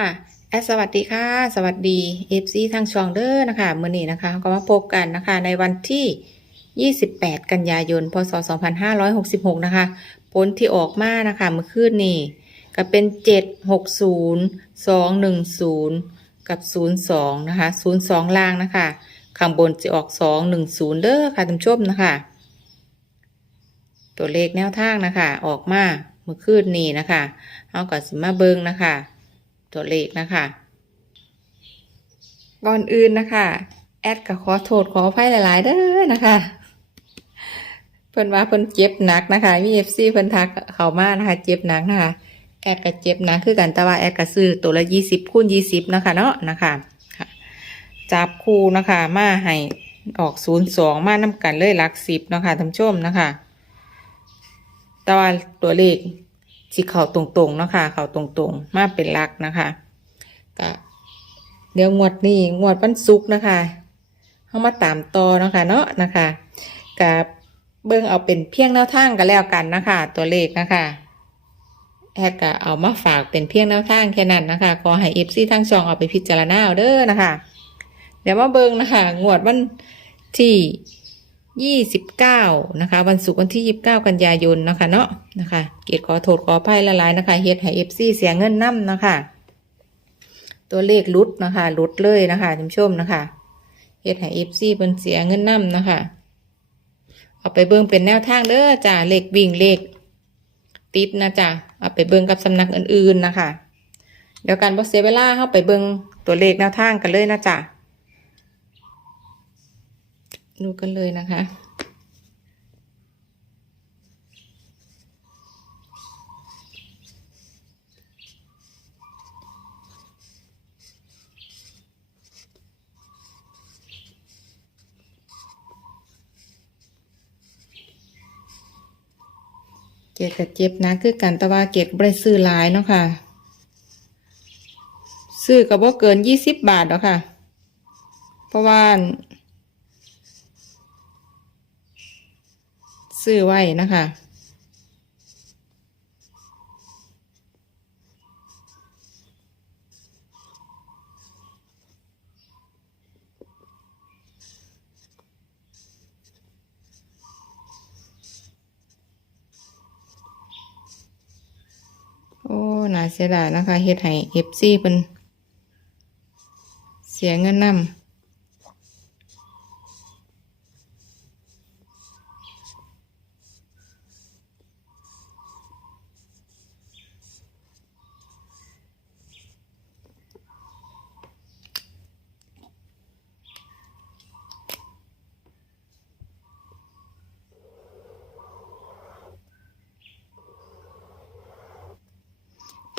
ค่ะแอดสวัสดีค่ะ สวัสดี FC ทางช่องเด้อนะคะเมื้อนี้นะคะ ก็มาพบกันนะคะในวันที่ 28 กันยายน พศ 2566 นะคะ ผลที่ออกมานะคะเมื่อคืนนี้ก็เป็น 760 210 กับ 02 นะคะ 02 ล่างนะคะข้างบนจะออก 210 เด้อค่ะท่านชมนะคะ ตัวเลขแนวทางนะคะ ออกมาเมื่อคืนนี้นะคะเอาก็สิมาเบิงนะคะ ตัวเลขนะคะก่อนอื่นนะคะแอดก็ขอโทษขออภัยหลาย ๆ เด้อนะคะเพิ่นว่าเพิ่นเจ็บหนักนะคะมีเอฟซีเพิ่นทักเข้ามานะคะ เจ็บหนักนะคะ แอดก็เจ็บหนักคือกันแต่ว่าแอดก็ซื้อตัวละยี่สิบคูณยี่สิบนะคะเนาะนะคะจับคู่นะคะมาให้ออกศูนย์สองมาน้กันเลยหลักสิบนะคะท่านผู้ชมนะคะแต่ว่าตัวเลข สิเข่าตรงๆเนาะค่ะเข่าตรงๆ มาเป็นลักนะคะก็เดี๋ยวงวดนี้งวดวันศุกร์นะคะเข้ามาตามต่อเนาะคะเนาะนะคะกับเบิ่งเอาเป็นเพียงแนวทางกันแล้วกันนะคะ ตัวเลขนะคะแอดก็เอามาฝากเป็นเพียงแนวทางแค่นั้นนะคะขอให้เอฟซีทั้งช่องเอาไปพิจารณาเอาเด้อนะคะ เดี๋ยวมาเบิ่งนะคะ งวดวันที่ ยี่สิบเก้านะคะ วันศุกร์วันที่ยี่สิบเก้ากันยายนนะคะเนาะนะคะ เกียรติขอโทษขออภัยละลายนะคะเฮ็ดให้เอฟซีเสียเงินน้ำนะคะ ตัวเลขลุดนะคะลุดเลยนะคะท่านผู้ชมนะคะเฮ็ดให้เอฟซีเป็นเสียเงินน้ำนะคะ เอาไปเบิ่งเป็นแนวทางเด้อจ้าเลขวิ่งเลขติดนะจ้าเอาไปเบิ่งกับสำนักอื่นๆนะคะ เดี๋ยวการบอเสียเวลาเข้าไปเบิ่งตัวเลขแนวทางกันเลยนะจ้า ดูกันเลยนะคะเกียรติกับเจ็บนะคือกันแต่ว่าเกียรติบริซื้อหลายเนาะค่ะ ซื้อกับว่าเกินยี่สิบบาทหรอกค่ะ เพราะว่า ซื้อไว้นะคะโอ้น่าเสียดายนะคะเฮ็ดให้เอฟซีเป็นเสียเงินนำ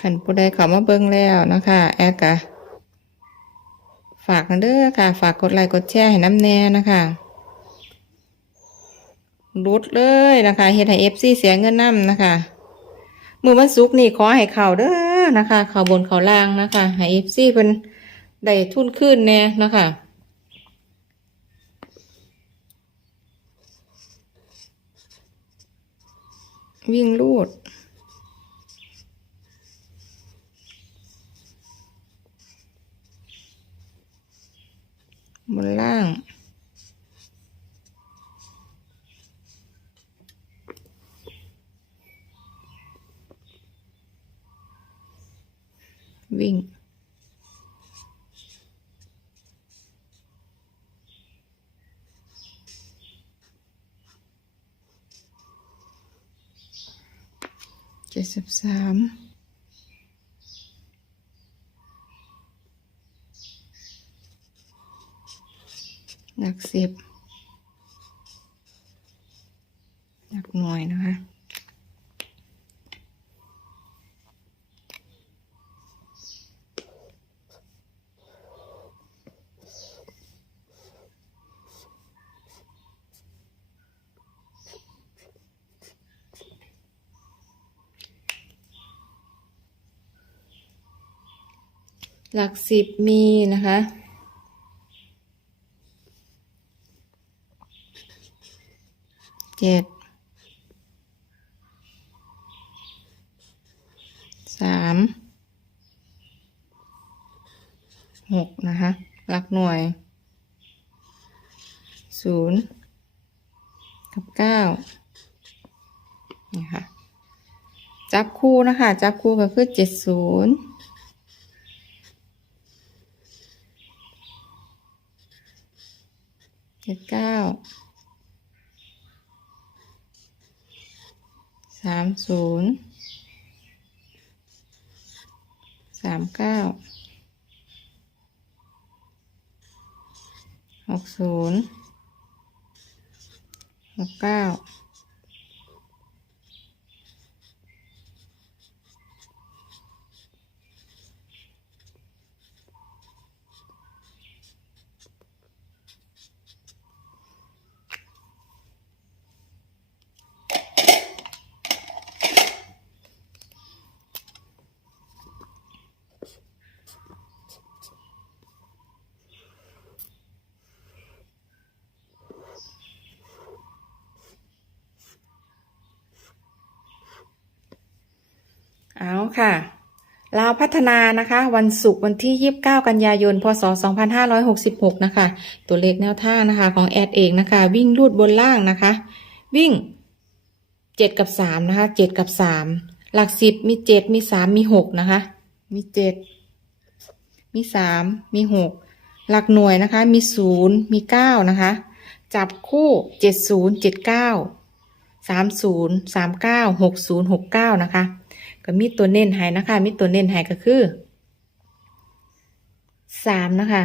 ขันผู้ใดเขามาเบิ่งแล้วนะคะแอดกะฝากกันเด้อค่ะ ฝากกดไลค์กดแชร์ให้น้ำแน่นะคะรุดเลยนะคะเฮ็ดให้เอฟซีเสียเงินน้ำนะคะมือวันศุกร์นี่ขอให้เข่าเด้อนะคะเข่าบนเข่าล่างนะคะให้เอฟซีเป็นได้ทุนขึ้นแน่นะคะวิ่งลูด บนล่าง วิ่ง เจ็ดสิบสามหนักสิบหนักหน่อยนะคะ หลักสิบมีนะคะ เจ็ด สาม หกนะคะ หลักหน่วย ศูนย์กับเก้านี่ค่ะ จับคู่นะคะ จับคู่ก็คือเจ็ดศูนย์ เจ็ดเก้าสามศูนย์สามเก้าหกศูนย์หกเก้า เอาค่ะลาวพัฒนานะคะ วันศุกร์วันที่ 29 กันยายน พศ 2566 นะคะ ตัวเลขแนวท่างนะคะของแอดเองนะคะ วิ่งรูดบนล่างนะคะ วิ่ง 7 กับ 3 นะคะ 7 กับ 3 หลักสิบมี 7 มี 3 มี 6 นะคะ มี 7 มี 3 มี 6 หลักหน่วยนะคะ มี 0 มี 9 นะคะ จับคู่ 70 79 30 39 60 69นะคะ ก็มีตัวเน้นให้นะคะ มีตัวเน้นให้ก็คือสามนะคะ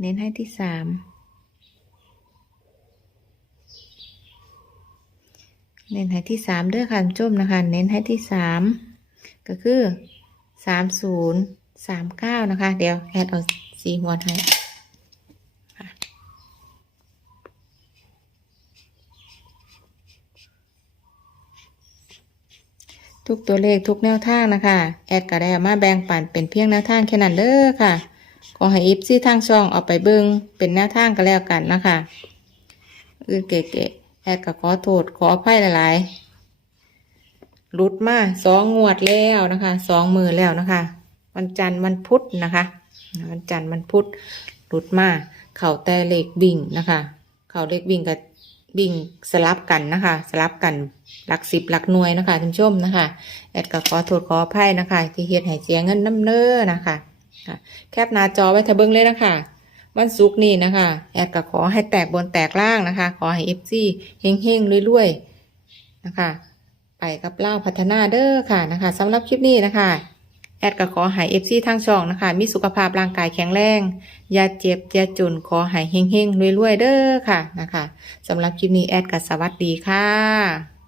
เน้นให้ที่สามเน้นให้ที่สามเด้อค่ะคุณผู้ชมนะคะ เน้นให้ที่สามก็คือสามศูนย์สามเก้านะคะ เดี๋ยวแอดเอาสีหัวให้ ทุกตัวเลขทุกแนวทางนะคะ แอดก็ได้มาแบ่งปันเป็นเพียงแนวทางแค่นั้นเด้อค่ะ ขอให้อิฟซี่ทางช่องเอาไปเบิงเป็นแนวทางก็แล้วกันนะคะอือเก๋ๆแอดก็ขอโทษขออภัยหลายๆหลุดมาสองงวดแล้วนะคะสองมือแล้วนะคะ วันจันทร์วันพุธนะคะวันจันทร์วันพุธหลุดมาเข่าแต่เลขบิ่งนะคะ เข่าเลขบิ่งกับ บิ่งสลับกันนะคะ สลับกันหลักสิบหลักหน่วยนะคะท่านผู้ชมนะคะแอดก็ขอโทษขออภัยนะคะ ที่เฮ็ดให้เสียเงินน้ำเน้อนะคะแคปหน้าจอไว้ทะเบิงเลยนะคะวันศุกร์นี้นะคะ แอดก็ขอให้แตกบนแตกล่างนะคะ ขอให้เอฟซีเฮงเฮงรวยๆนะคะ ไปกับเล่าพัฒนาเด้อค่ะนะคะสำหรับคลิปนี้นะคะ แอดก็ขอให้เอฟซีทางช่องนะคะ มีสุขภาพร่างกายแข็งแรง อย่าเจ็บ อย่าจน ขอให้เฮงเฮงๆรวยๆเด้อค่ะนะคะสำหรับคลิปนี้แอดก็สวัสดีค่ะ